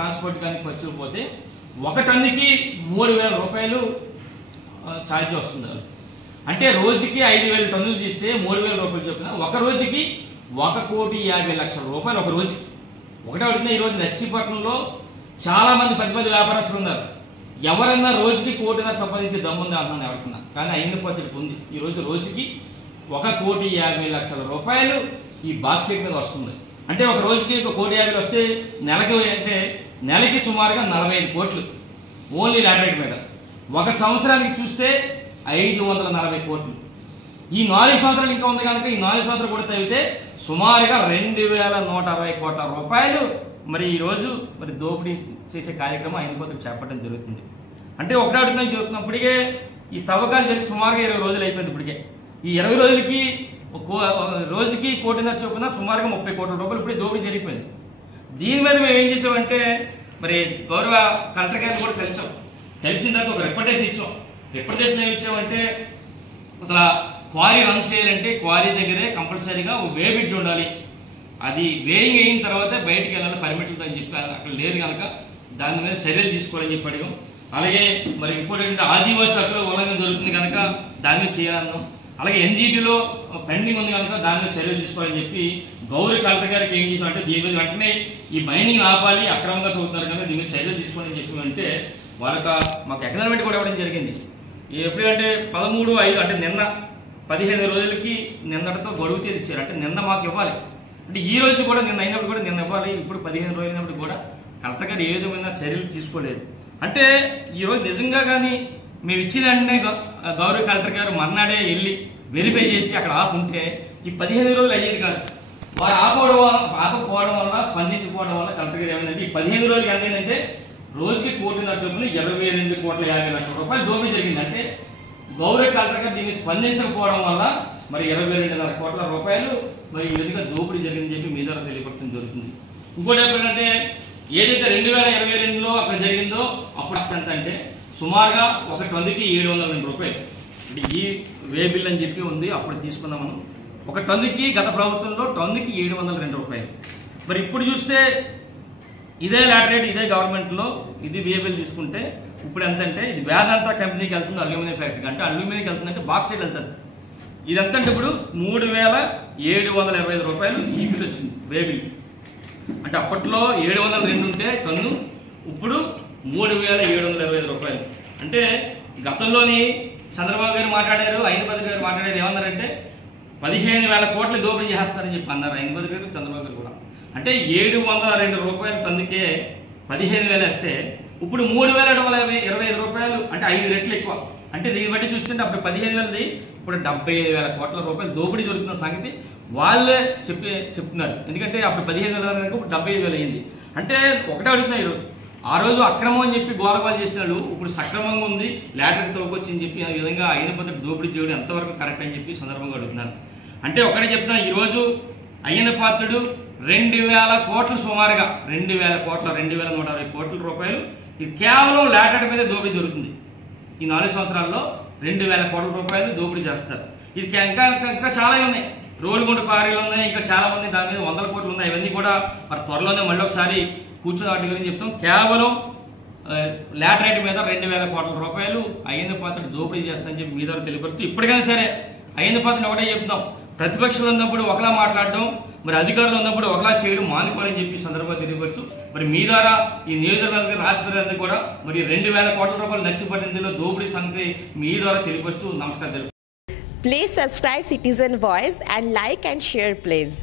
Transport కానీ ఖర్చులు పోతే ఒక టన్నుకి 3,000 రూపాయలు ఛార్జ్ వస్తుంది. అంటే రోజుకి 5,000 టన్నులు తీస్తే 3,000 రూపాయలు చొప్పున ఒక రోజుకి 1,50,00,000 రూపాయలు ఒక రోజుకి. ఒకటే అడుగుతున్నా, ఈరోజు నర్సీపట్నంలో చాలా మంది పెద్ద పెద్ద వ్యాపారస్తులు ఉన్నారు. ఎవరన్నా రోజుకి 1 కోటి సంపాదించే దమ్ముంది అంటున్నాను ఎవరికన్నా, కానీ అయిన పద్ధతి ఉంది. ఈరోజు రోజుకి 1,50,00,000 రూపాయలు ఈ బాక్సైట్ మీద వస్తుంది. అంటే ఒక రోజుకి 1,50,00,000 వస్తే నెలకి సుమారుగా 45 కోట్లు ఓన్లీ లాటరైట్ మీద. ఒక సంవత్సరానికి చూస్తే 540 కోట్లు. ఈ 4 సంవత్సరాలు ఇంకా ఉంది కనుక ఈ 4 సంవత్సరాలు కూడా తగ్గితే సుమారుగా 2,160 కోట్ల రూపాయలు మరి ఈరోజు మరి దోపిడీ చేసే కార్యక్రమం అయినపోతే చేపట్టడం జరుగుతుంది. అంటే ఒకటే అడుగుతుందని చెబుతున్నప్పటికే ఈ తవ్వకాలు జరిగి సుమారుగా 20 రోజులు అయిపోయింది. ఇప్పటికే ఈ 20 రోజులకి రోజుకి 1,50,00,000 చొప్పున సుమారుగా 30 కోట్ల రూపాయలు ఇప్పుడే దోపిడీ జరిగిపోయింది. దీని మీద మేము ఏం చేసామంటే మరి గౌరవ కలెక్టర్ గారిని కూడా తెలిసిన తర్వాత ఒక రిప్రజెంటేషన్ ఇచ్చాం. రిప్రజెంటేషన్ ఏమి ఇచ్చామంటే అసలు క్వారీ రన్ చేయాలంటే క్వారీ దగ్గరే కంపల్సరీగా ఒక వే బ్రిడ్జ్ ఉండాలి. అది వేయింగ్ అయిన తర్వాత బయటికి వెళ్ళాలి పర్మిట్లతో అని చెప్పి అక్కడ లేదు కనుక దాని మీద చర్యలు తీసుకోవాలని చెప్పి అడిగాం. అలాగే మరి ఇంపార్టెంట్ ఆదివాసీ హక్కుల ఉల్లంఘన జరుగుతుంది కనుక దాని మీద చేయాలన్నాం. అలాగే ఎన్జీటీలో పెండింగ్ ఉంది కనుక దాని మీద చర్యలు తీసుకోవాలని చెప్పి గౌరవ కలెక్టర్ గారికి ఏం చేసామంటే దీని మీద వెంటనే ఈ మైనింగ్ ఆపాలి, అక్రమంగా తవ్వుతున్నారు కనుక దీని మీద చర్యలు తీసుకోవాలని చెప్పి అంటే వాళ్ళకి మాకు ఎకనామిక్ కూడా ఇవ్వడం జరిగింది. ఎప్పుడంటే 13/5 అంటే నిన్న 15 రోజులకి నిన్నటితో గడువు తేదీ ఇచ్చారు. అంటే నిన్న మాకు ఇవ్వాలి, అంటే ఈ రోజు కూడా నిన్న అయినప్పుడు కూడా నిన్న ఇవ్వాలి. ఇప్పుడు 15 రోజులు అయినప్పుడు కూడా కలెక్టర్ గారు ఏ విధమైన చర్యలు తీసుకోలేదు. అంటే ఈరోజు నిజంగా కానీ మేము ఇచ్చిన వెంటనే గౌరవ కలెక్టర్ గారు మర్నాడే వెళ్ళి వెరిఫై చేసి అక్కడ ఆపుంటే ఈ 15 రోజులు అయ్యేది కాదు. వారు ఆపకపోవడం వల్ల స్పందించకపోవడం వల్ల కలెక్టర్ గారు ఏమైందంటే ఈ 15 రోజులకి ఎంతైందంటే రోజుకి 1,50,00,000 చొప్పున 22,50,00,000 రూపాయలు దోపిడీ జరిగింది. అంటే గౌరవ కలెక్టర్ గారు దీన్ని స్పందించకపోవడం వల్ల మరి 22,5 కోట్ల రూపాయలు మరి ఈ విధంగా దోపిడీ జరిగిందని చెప్పి మీ ద్వారా తెలియపరచడం జరుగుతుంది. ఇంకోటి ఏంటంటే ఏదైతే 2022లో అక్కడ జరిగిందో అప్పుడు ఎంత అంటే సుమారుగా ఒక టన్నుకి 702 రూపాయలు. అంటే ఈ వే బిల్ అని చెప్పి ఉంది, అప్పుడు తీసుకున్నాం మనం. ఒక టన్నుకి గత ప్రభుత్వంలో టన్నుకి 702 రూపాయలు. మరి ఇప్పుడు చూస్తే ఇదే లాటరేట్ ఇదే గవర్నమెంట్లో ఇది వే బిల్ తీసుకుంటే ఇప్పుడు ఎంతంటే ఇది వేదాంత కంపెనీకి వెళ్తుంది, అల్యూమినియం ఫ్యాక్టరీకి. అంటే అల్యూమినియంకి వెళ్తుందంటే బాక్సైట్ వెళ్తుంది. ఇదంతా అంటే ఇప్పుడు 3,725 రూపాయలు ఈ బిల్ వచ్చింది వే బిల్. అంటే అప్పట్లో 702 ఉంటే టన్ను, ఇప్పుడు 3,725 రూపాయలు. అంటే గతంలోని చంద్రబాబు గారు మాట్లాడారు, అయినపతి గారు మాట్లాడారు. ఏమన్నారంటే 15,000 కోట్లు దోపిడీ చేస్తారని చెప్పి అన్నారు అయినపతి గారు, చంద్రబాబు గారు కూడా. అంటే 702 రూపాయలు టన్నుకే 15,000 వేస్తే ఇప్పుడు 3,725 రూపాయలు, అంటే 5 రెట్లు ఎక్కువ. అంటే దీన్ని బట్టి చూస్తుంటే అప్పుడు 15,000 ఇప్పుడు 75,000 కోట్ల రూపాయలు దోపిడీ జరుగుతున్న సంగతి వాళ్ళే చెప్తున్నారు. ఎందుకంటే అప్పుడు 15,000 ఇప్పుడు 75,000 అయింది. అంటే ఒకటే అడుగుతున్నారు, ఆ రోజు అక్రమం అని చెప్పి గోలగోలు చేసిన వాళ్ళు ఇప్పుడు సక్రమంగా ఉంది లాటరీ తవ్వుకొచ్చి అని చెప్పి ఆ విధంగా అయిన పద్ధతి దోపిడీ చేయడం ఎంతవరకు కరెక్ట్ అని చెప్పి సందర్భంగా అడుగుతున్నారు. అంటే ఒకటే చెప్తున్నా, ఈరోజు అయ్యన పాత్రుడు 2,000 కోట్లు సుమారుగా 2,160 కోట్ల రూపాయలు ఇది కేవలం లాటరీ మీద దోపిడీ జరుగుతుంది. ఈ 4 సంవత్సరాల్లో 2,000 కోట్ల రూపాయలు దోపిడీ చేస్తారు. ఇది ఇంకా చాలా ఉన్నాయి, రోడ్డు గుంట క్వారీలు ఉన్నాయి, ఇంకా చాలా మంది దాని మీద 100 కోట్లు ఉన్నాయి. ఇవన్నీ కూడా మరి త్వరలోనే మళ్ళీ ఒకసారి కూర్చుని వాటి గురించి చెప్తాం. కేవలం లాటరైట్ మీద 2,000 కోట్ల రూపాయలు అయ్యన పాత్ర దోపిడీ చేస్తానని చెప్పి మీ ద్వారా తెలియపరుస్తూ ఇప్పటికైనా సరే అయ్యన పాత్రని ఒకటే చెప్తాం, ప్రతిపక్షంలో ఉన్నప్పుడు ఒకలా మాట్లాడడం, మరి అధికారులు ఉన్నప్పుడు ఒకలా చేయడం మానుకోవాలని చెప్పి సందర్భంగా తెలియపరుస్తూ మరి మీ ద్వారా ఈ నియోజకవర్గ రాష్ట్ర ప్రజలందరూ కూడా మరి 2,000 కోట్ల రూపాయలు నర్సీపట్నంలో దోపిడీ సంగతి మీ ద్వారా తెలియపరుస్తూ నమస్కారం తెలుపు. Please subscribe Citizen Voice and like and share please.